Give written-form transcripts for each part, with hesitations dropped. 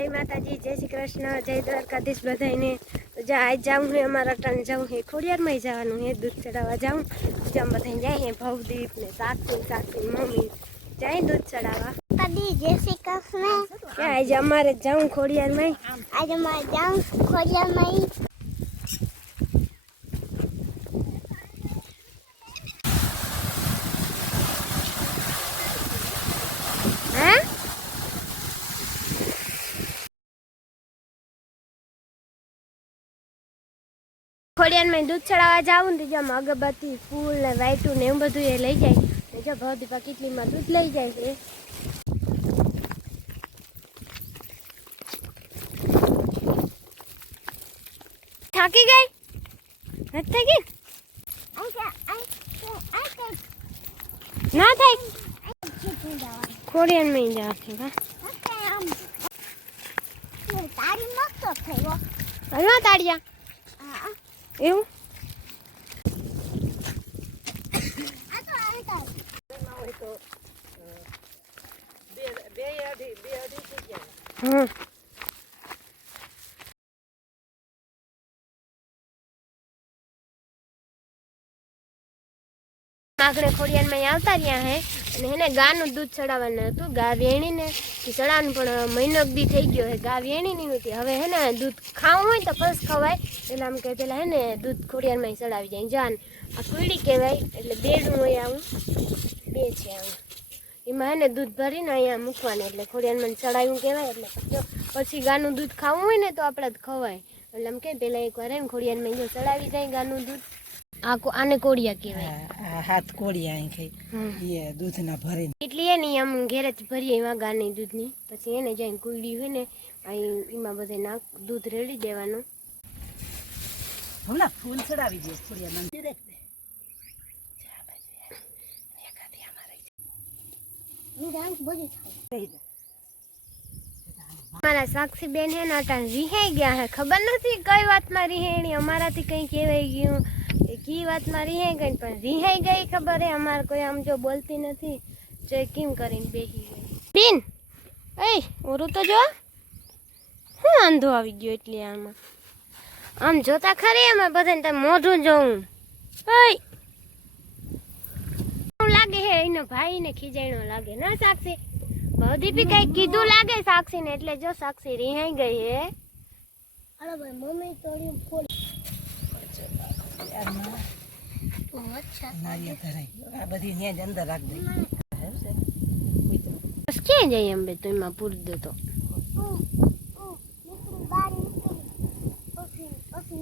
जय माताजी, जय श्री कृष्ण, जय द्वारकाधीश बधाईने। तो जा आज जाऊँ है अमारा टन जाऊँ है खोड़ियार में जावानुं है दूध चढ़ावा जाऊँ। जम बधाई जाए है भवदीप ने साक्षी मम्मी जाए दूध चढ़ावा। दादी जय श्री कृष्ण। क्या आज अमारे जाऊँ खोड़ियार में, आज मैं जाऊँ खोड़ियार में। खोड़ियार में दूध चढ़ावा जाऊँ तो जब अगरबत्ती फूल ने वाइटू ने एवं बधुं लई जाए ने जो भवदीपा किटली में दूध लई जाए छे। થાકી ગઈ નથી થાકી ના થાય ખોડિયાર માં જવા છે તારી મસ્ત થયો હલવા તાળિયા એવું હા આગળ ખોડિયાર માં આવતા રહ્યા હે અને એને ગાનું દૂધ ચડાવવાનું હતું। ગા વેણી ને ચડાવવાનું પણ મહિનો દી થઈ ગયો હે, ગા વેણી ની નહોતી। હવે હે ને દૂધ ખાવું હોય તો બસ ખવાય એટલે આમ કે પેલા હે ને દૂધ ખોડિયાર માં ચડાવી જાય જાન આ કુડી કહેવાય એટલે બેડું હોય આવું બે છે આવું એમાં હે ને દૂધ ભરીને અહીંયા મૂકવાનું એટલે ખોડિયાર માં ચડાવ્યું કહેવાય। એટલે પછી ગાનું દૂધ ખાવું હોય ને તો આપણે ખવાય એટલે આમ કે પેલા એકવાર એમ ખોડિયાર માં જો ચડાવી જાય ગાનું દૂધ। आने कोड़िया कहवाय हाथ कोड़िया ये दूध ना भरे એટલે એની આમ ઘેરે જ ભરીએ એમાં ગાની દૂધની પછી એને જઈને કુડી હોય ને એમાં બધે નાખ દૂધ રેડી દેવાનું। હમણાં ફૂલ ચડાવી દે કોડિયા મંદિર हमारा साक्षी बेन है ना रिहाई गया है, खबर नहीं कई बात में रिहाई अमराथी कहीं कहवाई गयु की बात में रिहाई गई पर रिहाई गई खबर है अमार कोई आम जो बोलती नहीं जो केम करीने बेही गई। बीन ए ओरू तो जो हूँ अंधो आई गयो એટલે આમાં આम જોતા ખરી અમે બધાને તમે મોઢું જોઉં ઓય લાગે હે એનો ભાઈ ને ખીજાણો લાગે ના સાક્ષી ભવદીપી કઈ કીધું લાગે સાક્ષી ને એટલે જો સાક્ષી રિહાઈ ગઈ હે। અરે ભાઈ મમ્મી તોડી ફોડ नारियल धराई आ बधी न्या ज अंदर राख दे बस के जाई हम बे तो में पूर दे तो बाहर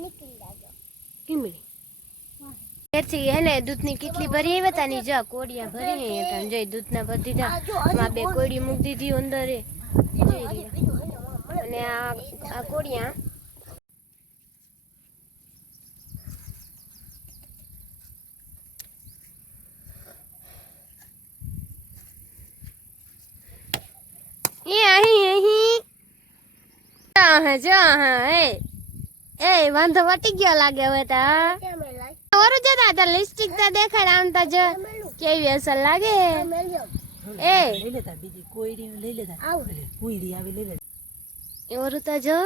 निकल जाओ किमड़ी एथी है ने दूधनी किटली भरी है बतानी जा कोड़िया भरी है तन जय दूधना भरी दा मा बे कोड़ी मुक दीदी अंदर है અને આ કોડિયા वांधो वटी गयो लागे हवे ता और जता ता लिपस्टिक ता देखाड आम ता जो केवी असल लागे ए ले लेता बीजी कोईडी ले लेता आव कोईडी आवे ले ले और ता जो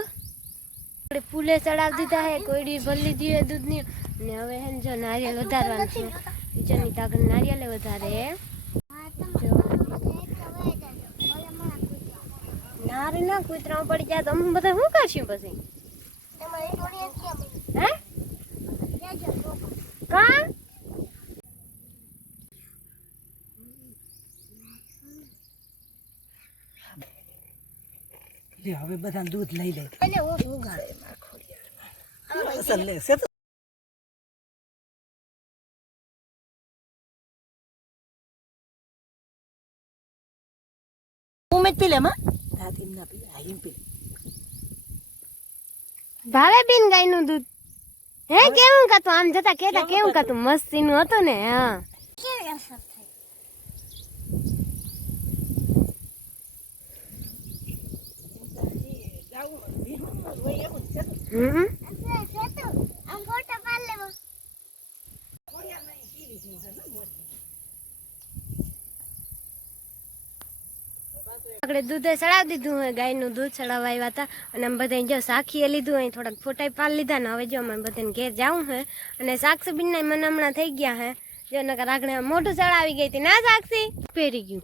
फूले चढ़ाव दीधा है कोईडी भरली दी है दूध नी ने हवे हन जो नारियल वधारवान छे नीचेनी ताकत नारियल वधारे नारे ना कुतरा पड़ी जाए तो हम बता हूं करશું પછી હે કા ले હવે બધા दूध લઈ લે એટલે ઓ ઉગાડે मार खोड़ियार में असल ले से उमेद पी ले मां दादी ना पी आईम पी ભાવે બીન ગાયનું દૂધ હે કેવું કાતું આમ જતા કેતા કેવું કાતું મસ્તીનું હતું ને હા કેવી અસર થઈ આમ ફોટો પાડ લેવો આગળ આપણે દૂધે ચડાવી દીધું હોય, ગાયનું દૂધ ચડાવવા આવ્યા હતા અને અમે બધાને જો સાખીએ લીધું હોય, થોડાક ફોટા પાડી લીધા ને હવે જો અમે બધાને ઘેર જવું છે અને સાક્ષી બિનના મને હમણાં થઈ ગયા હે જો નકર આગળ મોઢું ચડાવી ગઈ હતી ના સાક્ષી પહેરી ગયું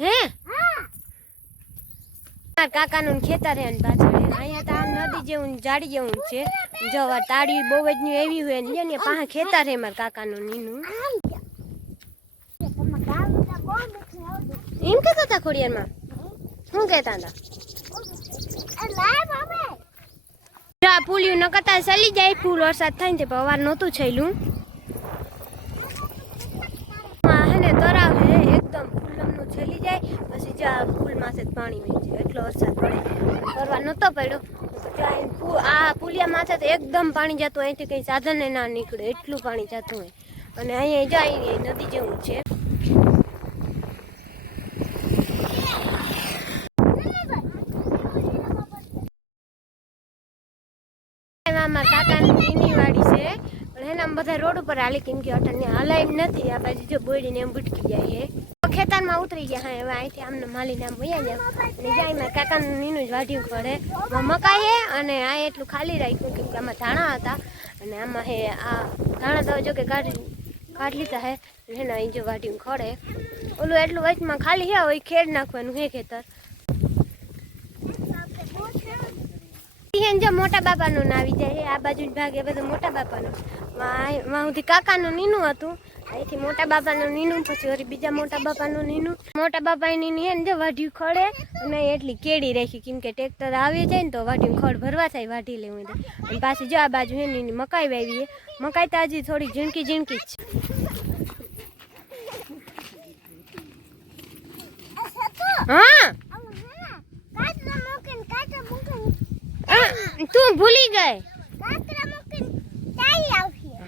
હે કાકાનું ખેતર હે ને પાછળ અહીંયા તો આમ નદી જેવું જાડી જેવું છે જો તાળી બહુ જ ની એવી હોય ને ને પાછા ખેતર હે મારા કાકાનું નીનું એમ કહેતા હતા ખોડિયારમાં શું કહેતા હતા જો આ પુલિયું ન કરતા ચલી જાય ફૂલ વરસાદ થાય ને તે અવાર નહોતું છેલું હે ને તરાવ હે એકદમ ફૂલમનું છેલી જાય પછી જો આ ફૂલમાં જ પાણી વહી જાય એટલો વરસાદ પડે ફરવા નહોતો પડ્યો આ પુલિયા માથે તો એકદમ પાણી જતું અહીંથી કંઈ સાધન ના નીકળે એટલું પાણી જતું હોય અને અહીંયા જાય નદી જેવું છે મારા કાકાની નીની વાડી છે પણ એના બધા રોડ ઉપર હાલી કેમ કે અટાને હલાય નથી આ બાજુ જો બોડીને એમ ભટકી જાય છે ખેતરમાં ઉતરી ગયા હા હવે અહીંથી આમને માલીને આમ વયા જાય અને જાય મારા કાકાનું નીનું જ વાઢ્યું પડે મકાઈ હે અને આ એટલું ખાલી રાખ્યું કેમ કે આમાં ધાણા હતા અને આમાં હે આ ધાણા તો જો કે કાઢ લીધા હે એને અહીં જો વાઢ્યું ખડે ઓલું એટલું વચમાં ખાલી હે હોય ખેડ નાખવાનું હે ખેતર જો મોટા બાપાનું ના આવી જાય આ બાજુ ભાગ એ બધું મોટા બાપાનું સુધી કાકાનું નીનું હતું અહીંથી મોટા બાપાનું નીનું પછી વળી બીજા મોટા બાપાનું નીનું મોટા બાપાની નીની હે ને જો વાઢ્યું ખડે અને એટલી કેડી રાખી કેમ કે ટ્રેક્ટર આવી જાય ને તો વાઢ્યું ખડ ભરવા થાય વાઢી લેવું અને પાછી જો આ બાજુ હે નીની મકાઈ વાવી મકાઈ તો હજી થોડી ઝીણકી ઝીણકી જ છે તું ભૂલી ગઈ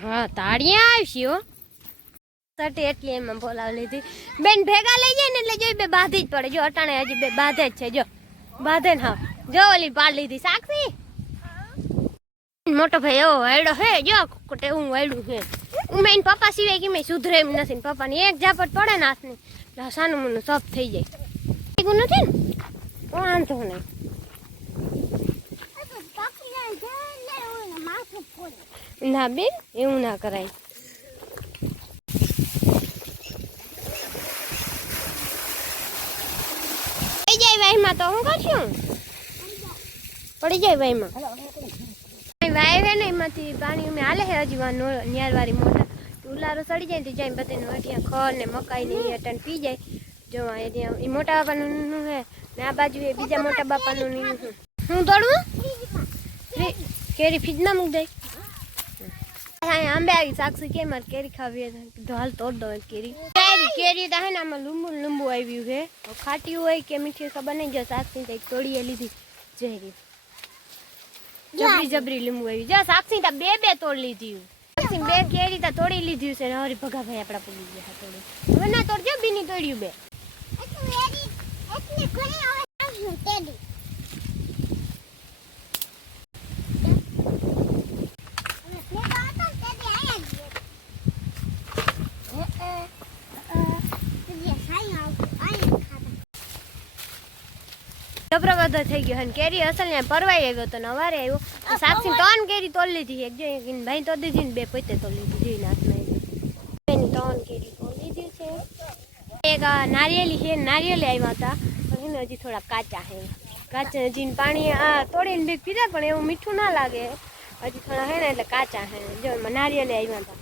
હા તાળિયા આવશે હો સટી એટલી એમાં બોલાવી લીધી બેન ભેગા લઈ જાય ને એટલે જો બે બાંધી જ પડે જો અટાણે હજી બે બાંધે જ છે જો બાંધે ને હા જો ઓલી પાડ લીધી સાક્ષી મોટો ભાઈ એવો વાયડો હે જો એવું વાયડું હે ઉમેન પપ્પા સિવાય કે મેં સુધરે એમ નથી પપ્પાની એક ઝાપટ પડે ને હાથની સાનું મનું સફ થઈ જાય એવું નથી ને વાંધો નહીં ના બેન એવું ના કરાય પડી જાય વાયમાં તો હું કરશું પડી જાય વાયમાં વાય હે ને એમાંથી પાણી અમે હાલે હે હજી ન્યારવાળી મોટા ઉલારો સડી જાય તો જાય બધાને વાટિયા ખડ ને મકાઈ ને અટન પી જાય જોવા એ મોટા બાપાનું નીનું હે ને આ બાજુ એ બીજા મોટા બાપાનું નીનું હે હું દોડવું કેરી ફ્રીજ ના મૂક દઈ આંબે આવી સાક્ષી કે મારે કેરી ખાવી તો હાલ તોડ દો કેરી કેરી તો હે ને આમાં લીંબુ આવ્યું છે ખાટી હોય કે મીઠી ખબર નહીં જો સાક્ષી તો તોડીએ લીધી જેરી જબરી લીંબુ આવી જો સાક્ષી તો બે તોડ લીધી સાક્ષી બે કેરી તો તોડી લીધી છે ને હરી ભગા ભાઈ આપડા પૂરી ગયા તોડી હવે ના તોડજો બીની તોડ્યું બે જબરો બધો થઈ ગયો અને કેરી અસલ ને પરવાઈ આવ્યો તો નવારે આવ્યો સાક્ષી ત્રણ કેરી તોડ લીધી એક જો ભાઈ તો દીધી ને બે પોતે તોડ લીધી જોઈ નાખમાં એની ત્રણ કેરી તોડ લીધી છે એક નારિયેલી છે નારિયેલી આવ્યા હતા પણ એને હજી થોડા કાચા છે કાચા હજી પાણી આ તોડીને બી પીધા પણ એવું મીઠું ના લાગે હજી થોડા હે ને એટલે કાચા છે જો એમાં નારિયેલી આવ્યા હતા